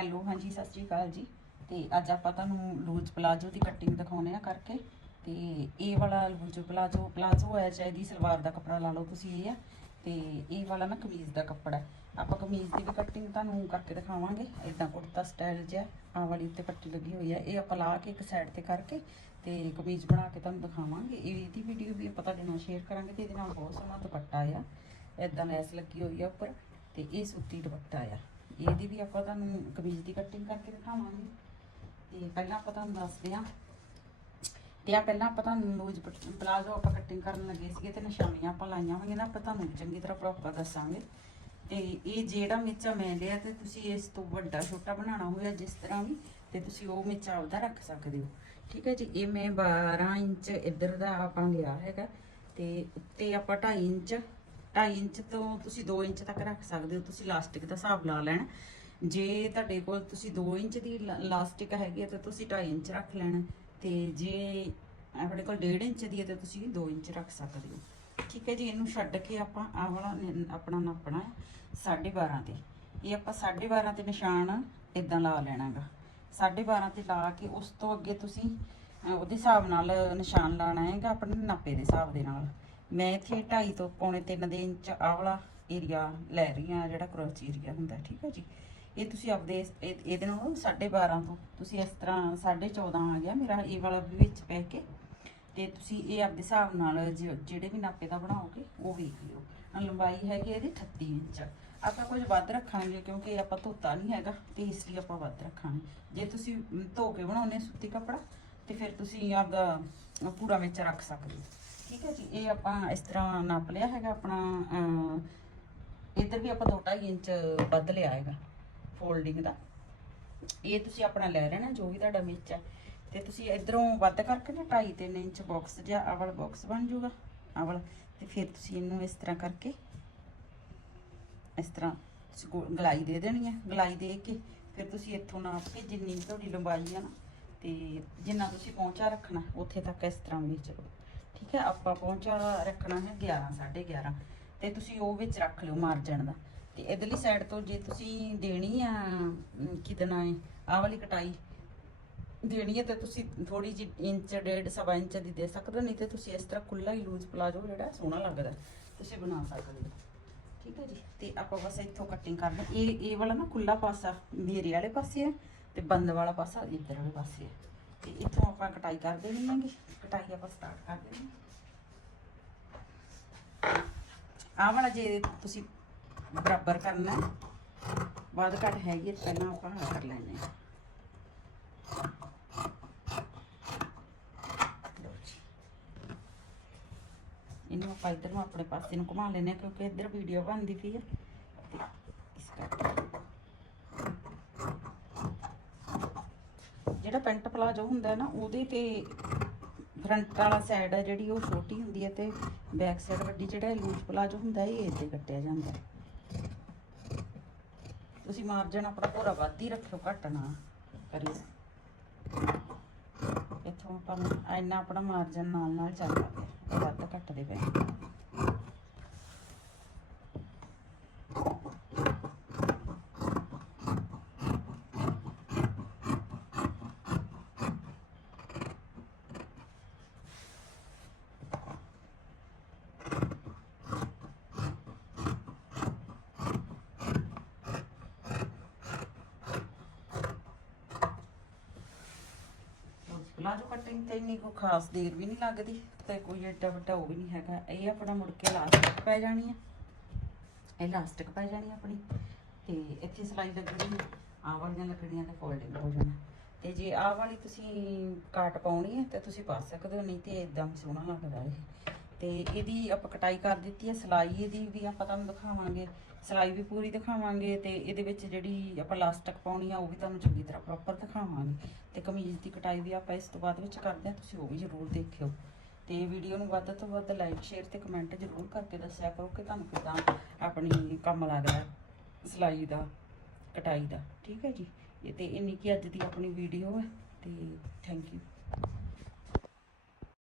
Hello ਹਾਂਜੀ, ਸਤਿ ਸ਼੍ਰੀ ਅਕਾਲ ਜੀ। ਤੇ ਅੱਜ ਆਪਾਂ ਤੁਹਾਨੂੰ ਲੂਜ਼ ਪਲਾਜੋ ਦੀ ਕਟਿੰਗ ਦਿਖਾਉਣੇ ਆ ਕਰਕੇ। ਤੇ ਇਹ ਵਾਲਾ ਲੂਜ਼ ਪਲਾਜੋ ਪਲਾਜੋ ਹੈ ਚਾਹੇ ਦੀ ਸਲਵਾਰ ਦਾ ਕੱਪੜਾ ਲਾ ਲਓ ਤੁਸੀਂ ਇਹ ਆ। ਤੇ ਇਹ ਵਾਲਾ ਨਾ ਕਮੀਜ਼ ਦਾ ਕੱਪੜਾ ਆਪਾਂ ਕਮੀਜ਼ ਦੀ ਵੀ ਕਟਿੰਗ ਤੁਹਾਨੂੰ ਕਰਕੇ ਦਿਖਾਵਾਂਗੇ। ਇਦਾਂ ਕੁੜਤਾ ਸਟਾਈਲ ਜਿਹਾ, ਆਹ ਵਾਲੀ ਉੱਤੇ ਪੱਟੀ ਲੱਗੀ ਹੋਈ ਹੈ ਇਹ ਆਪਾਂ ਲਾ ਕੇ ਇੱਕ ਸਾਈਡ ਤੇ ਕਰਕੇ ਤੇ ਕਮੀਜ਼ ਬਣਾ ਕੇ ਤੁਹਾਨੂੰ ਦਿਖਾਵਾਂਗੇ। ਇਹਦੀ ਵੀਡੀਓ ਵੀ ਆਪਾਂ ਤੁਹਾਡੇ ਨਾਲ ਸ਼ੇਅਰ ਕਰਾਂਗੇ ਤੇ ਇਹਦੇ ਨਾਲ ਬਹੁਤ ਸੋਹਣਾ ਦੁਪੱਟਾ ਆ। ਇਦਾਂ ਲੈਸ ਲੱਗੀ ਹੋਈ ਆ ਉੱਪਰ ਤੇ ਇਹ ਸੂਤੀ ਦੁਪੱਟਾ ਆ। ਇਹਦੀ ਵੀ ਆਪਾਂ ਤੁਹਾਨੂੰ ਕਮੀਜ਼ ਦੀ ਕਟਿੰਗ ਕਰਕੇ ਦਿਖਾਵਾਂਗੇ। ਤੇ ਪਹਿਲਾਂ ਆਪਾਂ ਤੁਹਾਨੂੰ ਦੱਸਦੇ ਆ ਤੇ ਆ ਪਹਿਲਾਂ ਆਪਾਂ ਤੁਹਾਨੂੰ ਲੂਜ਼ ਪਲਾਜ਼ੋ ਆਪਾਂ ਕਟਿੰਗ ਕਰਨ ਲੱਗੇ ਸੀਗੇ ਤੇ ਨਿਸ਼ਾਨੀਆਂ ਆਪਾਂ ਲਾਈਆਂ ਹੋਈਆਂ ਨਾ, ਆਪਾਂ ਤੁਹਾਨੂੰ ਚੰਗੀ ਤਰ੍ਹਾਂ ਪ੍ਰੋਪਰ ਦੱਸਾਂਗੇ। ਤੇ ਇਹ ਜਿਹੜਾ ਮੇਚਾ ਮੈਂ ਲਿਆ ਤੇ ਤੁਸੀਂ ਇਸ ਤੋਂ ਵੱਡਾ ਛੋਟਾ ਬਣਾਉਣਾ ਹੋਇਆ ਜਿਸ ਤਰ੍ਹਾਂ ਵੀ, ਤੇ ਤੁਸੀਂ ਉਹ ਮੇਚਾ ਆਪਦਾ ਰੱਖ ਸਕਦੇ ਹੋ। ਠੀਕ ਹੈ ਜੀ, ਇਹ ਮੈਂ 12 ਇੰਚ ਇੱਧਰ ਦਾ ਆਪਾਂ ਲਿਆ ਹੈਗਾ। ਤੇ ਉੱਤੇ ਆਪਾਂ 2.5 ਇੰਚ 2.5 ਇੰਚ ਤੋਂ ਤੁਸੀਂ 2 ਇੰਚ ਤੱਕ ਰੱਖ ਸਕਦੇ ਹੋ, ਤੁਸੀਂ ਲਾਸਟਿਕ ਦਾ ਹਿਸਾਬ ਲਾ ਲੈਣਾ। ਜੇ ਤੁਹਾਡੇ ਕੋਲ ਤੁਸੀਂ 2 ਇੰਚ ਦੀ ਲਾਸਟਿਕ ਹੈਗੀ ਹੈ ਤਾਂ ਤੁਸੀਂ 2.5 ਇੰਚ ਰੱਖ ਲੈਣਾ ਤੇ ਜੇ ਆਪਣੇ ਕੋਲ 1.5 ਇੰਚ ਦੀ ਹੈ ਤਾਂ ਤੁਸੀਂ 2 ਇੰਚ ਰੱਖ ਸਕਦੇ ਹੋ। ਠੀਕ ਹੈ ਜੀ, ਇਹਨੂੰ ਛੱਡ ਕੇ ਆਪਾਂ ਆਹ ਵਾਲਾ ਆਪਣਾ ਨਾਪਣਾ ਹੈ 12.5 ਤੇ। ਇਹ ਆਪਾਂ 12.5 ਤੇ ਨਿਸ਼ਾਨ ਇਦਾਂ ਲਾ ਲੈਣਾਗਾ। 12.5 ਤੇ ਲਾ ਕੇ ਉਸ ਤੋਂ ਅੱਗੇ ਤੁਸੀਂ ਉਹਦੇ ਹਿਸਾਬ ਨਾਲ ਨਿਸ਼ਾਨ ਲਾਣਾ ਹੈਗਾ ਆਪਣੇ ਨਾਪੇ ਦੇ ਹਿਸਾਬ ਦੇ ਨਾਲ। ਮੈਂ ਇੱਥੇ 2.5 ਤੋਂ ਪੌਣੇ 3 ਦੇ ਇੰਚ ਆਹ ਵਾਲਾ ਏਰੀਆ ਲੈ ਰਹੀ ਹਾਂ, ਜਿਹੜਾ ਕਰੋਚ ਏਰੀਆ ਹੁੰਦਾ, ਠੀਕ ਹੈ ਜੀ। ਇਹ ਤੁਸੀਂ ਆਪਦੇ ਇਸ- ਇਹਦੇ ਨਾਲੋਂ 12.5 ਤੋਂ ਤੁਸੀਂ ਇਸ ਤਰ੍ਹਾਂ 14.5 ਆ ਗਿਆ ਮੇਰਾ ਇਹ ਵਾਲਾ ਵੀ ਵਿੱਚ ਪੈ ਕੇ। ਤੇ ਤੁਸੀਂ ਇਹ ਆਪਦੇ ਹਿਸਾਬ ਨਾਲ ਜ- ਜਿਹੜੇ ਵੀ ਨਾਪੇ ਦਾ ਬਣਾਓਗੇ, ਉਹ ਵੇਖ ਲਿਓ। ਲੰਬਾਈ ਹੈਗੀ ਇਹਦੀ 38 ਇੰਚ। ਆਪਾਂ ਕੁਝ ਵੱਧ ਰੱਖਾਂਗੇ ਕਿਉਂਕਿ ਆਪਾਂ ਧੋਤਾ ਨਹੀਂ ਹੈਗਾ, ਤੇ ਇਸ ਲਈ ਆਪਾਂ ਵੱਧ ਰੱਖਾਂਗੇ। ਜੇ ਤੁਸੀਂ ਧੋ ਕੇ ਬਣਾਉਨੇ ਸੁੱਤੀ ਕੱਪੜਾ, ਤੇ ਫਿਰ ਤੁਸੀਂ ਆਪਦਾ ਪੂਰਾ ਵਿੱਚ ਰੱਖ ਸਕਦੇ ਹੋ। ਠੀਕ ਹੈ ਜੀ ਇਹ ਆਪਾਂ ਇਸ ਤਰ੍ਹਾਂ ਨਾਪ ਲਿਆ ਹੈਗਾ ਆਪਣਾ ਅ, ਇੱਧਰ ਵੀ ਆਪਾਂ 2.5 ਇੰਚ ਵੱਧ ਲਿਆ ਹੈਗਾ ਫੋਲਡਿੰਗ ਦਾ। ਇਹ ਤੁਸੀਂ ਆਪਣਾ ਲੈ ਲੈਣਾ ਜੋ ਵੀ ਤੁਹਾਡਾ ਵਿੱਚ ਹੈ। ਤੇ ਤੁਸੀਂ ਇਧਰੋਂ ਵੱਧ ਕਰਕੇ ਨਾ 2.5 3 ਇੰਚ ਬਾਕਸ ਜਾਂ ਆਹ ਵਾਲਾ ਬਾਕਸ ਬਣ ਜਾਊਗਾ ਆਹ ਵਾਲਾ ਤੇ ਫਿਰ ਤੁਸੀਂ ਇਹਨੂੰ ਇਸ ਤਰ੍ਹਾਂ ਕਰਕੇ ਇਸ ਤਰ੍ਹਾਂ ਗੋ- ਗਲਾਈ ਦੇ ਦੇਣੀ ਹੈ। ਗਲਾਈ ਦੇ ਕੇ ਫਿਰ ਤੁਸੀਂ ਇੱਥੋਂ ਨਾਪ ਕੇ ਜਿੰਨੀ ਤੁਹਾਡੀ ਲੰਬਾਈ ਹੈ ਨਾ ਤੇ ਜਿੰਨਾ ਤੁਸੀਂ ਪਹੁੰਚਾ ਰੱਖਣਾ ਉੱਥੇ ਤੱਕ ਇਸ ਤਰ੍ਹਾਂ ਵੀ ਚਲੋ। ਠੀਕ ਹੈ ਆਪਾਂ ਪਹੁੰਚਾ ਰੱਖਣਾ ਹੈ 11 11:30 ਤੇ ਤੁਸੀਂ ਉਹ ਵਿੱਚ ਰੱਖ ਲਿਓ ਮਾਰਜਨ ਦਾ। ਤੇ ਇਧਰਲੀ ਸਾਈਡ ਤੋਂ ਜੇ ਤੁਸੀਂ ਦੇਣੀ ਆ ਅਮ, ਕਿਤੇ ਨਾ ਆਹ ਵਾਲੀ ਕਟਾਈ ਦੇਣੀ ਹੈ ਤਾਂ ਤੁਸੀਂ ਥੋੜੀ ਜਿਹੀ ਇੰਚ ਡੇਢ ਸਵਾ ਇੰਚ ਦੀ ਦੇ ਸਕਦੇ ਨਹੀਂ ਤੇ ਤੁਸੀਂ ਇਸ ਤਰ੍ਹਾਂ ਖੁੱਲਾ ਹੀ ਲੂਜ਼ ਪਲਾਜੋ ਜਿਹੜਾ ਸੋਹਣਾ ਲੱਗਦਾ ਤੁਸੀਂ ਬਣਾ ਸਕਦੇ ਹੋ। ਠੀਕ ਹੈ ਜੀ ਤੇ ਆਪਾਂ ਬਸ ਇੱਥੋਂ ਕਟਿੰਗ ਕਰਨੀ ਇਹ ਇਹ ਵਾਲਾ ਨਾ ਖੁੱਲਾ ਪਾਸਾ ਮੇਰੇ ਵਾਲੇ ਪਾਸੇ ਹੈ ਤੇ ਬੰਦ ਵਾਲਾ ਪਾਸਾ ਇੱਧਰ ਵਾਲੇ ਪਾਸੇ ਹੈ। ਤੇ ਇੱਥੋਂ ਆਪਾਂ ਕਟਾਈ ਕਰ ਦੇਣੀ ਹੈਗੀ ਕਟਾਈ ਆਪਾਂ ਸਟਾਰਟ ਕਰ ਦੇਣੀ ਆਹ ਵਾਲਾ ਜੇ ਤੁਸੀਂ ਬਰਾਬਰ ਕਰਨਾ ਹੈ, ਵੱਧ ਘੱਟ ਹੈਗੀ ਹੈ, ਪਹਿਲਾਂ ਆਪਾਂ ਕਰ ਲੈਣੇ ਆ ਇਹਨੂੰ ਆਪਾਂ ਇੱਧਰ ਨੂੰ ਆਪਣੇ ਪਾਸੇ ਨੂੰ ਘੁਮਾ ਲੈਨੇ ਆ ਕਿਉਂਕਿ ਇੱਧਰ ਵੀਡੀਓ ਬਣਦੀ ਪਈ ਹੈ ਇਸ ਕਰਕੇ ਜਿਹੜਾ ਪੈਂਟ ਪਲਾਜੋ ਹੁੰਦਾ ਨਾ, ਉਹਦੇ ਤੇ ਫਰੰਟ ਵਾਲਾ ਸਾਈਡ ਹੈ ਜਿਹੜੀ, ਉਹ ਛੋਟੀ ਹੁੰਦੀ ਹੈ ਤੇ ਬੈਕ ਸਾਈਡ ਵੱਡੀ ਜਿਹੜਾ ਲੂਜ਼ ਪਲਾਜੋ ਹੁੰਦਾ ਇਹ ਇੱਥੇ ਕੱਟਿਆ ਜਾਂਦਾ ਤੁਸੀਂ ਮਾਰਜਨ ਆਪਣਾ ਪੂਰਾ ਵੱਧ ਹੀ ਰੱਖਿਓ, ਘੱਟ ਕਰਿਓ। ਇੱਥੋਂ ਆਪਾਂ ਇੰਨਾ ਆਪਣਾ ਮਾਰਜਨ ਨਾਲ ਨਾਲ ਚੱਲਦਾ ਪਿਆ, ਵੱਧ ਕੱਟਦੇ ਪਏ। ਪਲਾਜੋ ਕਟਿੰਗ ਤੇ ਇੰਨੀ ਕੋਈ ਖਾਸ ਦੇਰ ਵੀ ਨਹੀਂ ਲੱਗਦੀ ਤੇ ਕੋਈ ਏਡਾ ਵੱਡਾ ਉਹ ਵੀ ਨਹੀਂ ਹੈਗਾ। ਇਹ ਆਪਣਾ ਮੁੜ ਕੇ ਲਾਸਟਿਕ ਪੈ ਜਾਣੀ ਹੈ ਇਹ ਲਾਸਟਿਕ ਪੈ ਜਾਣੀ ਆਪਣੀ। ਤੇ ਇੱਥੇ ਸਲਾਈ ਲੱਗਣੀ ਆਹ ਵਾਲੀਆਂ ਲੱਗਣੀਆਂ ਤੇ ਫੋਲਡਿੰਗ ਹੋ ਜਾਣਾ। ਤੇ ਜੇ ਆਹ ਵਾਲੀ ਤੁਸੀਂ ਕਾਟ ਪਾਉਣੀ ਹੈ ਤੇ ਤੁਸੀਂ ਪਾ ਸਕਦੇ ਹੋ, ਨਹੀਂ ਤੇ ਇਦਾਂ ਵੀ ਸੋਹਣਾ ਲੱਗਦਾ ਇਹ। ਤੇ ਇਹਦੀ ਆਪਾਂ ਕਟਾਈ ਕਰ ਦਿੱਤੀ ਹੈ, ਸਲਾਈ ਇਹਦੀ ਵੀ ਆਪਾਂ ਤੁਹਾਨੂੰ ਦਿਖਾਵਾਂਗੇ। ਸਲਾਈ ਵੀ ਪੂਰੀ ਦਿਖਾਵਾਂਗੇ ਤੇ ਇਹਦੇ ਵਿੱਚ ਜਿਹੜੀ ਆਪਾਂ ਲਾਸਟਿਕ ਪਾਉਣੀ ਆ, ਉਹ ਵੀ ਤੁਹਾਨੂੰ ਚੰਗੀ ਤਰ੍ਹਾਂ ਪ੍ਰੋਪਰ ਦਿਖਾਵਾਂਗੇ। ਤੇ ਕਮੀਜ਼ ਦੀ ਕਟਾਈ ਵੀ ਆਪਾਂ ਇਸ ਤੋਂ ਬਾਅਦ ਵਿੱਚ ਕਰਦੇ ਹਾਂ, ਤੁਸੀਂ ਉਹ ਵੀ ਜ਼ਰੂਰ ਦੇਖਿਓ। ਤੇ ਵੀਡੀਓ ਨੂੰ ਵੱਧ ਤੋਂ ਵੱਧ ਲਾਈਕ ਸ਼ੇਅਰ ਤੇ ਕਮੈਂਟ ਜ਼ਰੂਰ ਕਰਕੇ ਦੱਸਿਆ ਕਰੋ ਕਿ ਤੁਹਾਨੂੰ ਕਿਦਾਂ ਆਪਣੀ ਕੰਮ ਲੱਗਦਾ ਸਿਲਾਈ ਦਾ, ਕਟਾਈ ਦਾ। ਠੀਕ ਹੈ ਜੀ? ਇਹ ਤੇ ਇੰਨੀ ਕੀ ਅੱਜ ਦੀ ਆਪਣੀ ਵੀਡੀਓ ਹੈ ਤੇ ਥੈਂਕ ਯੂ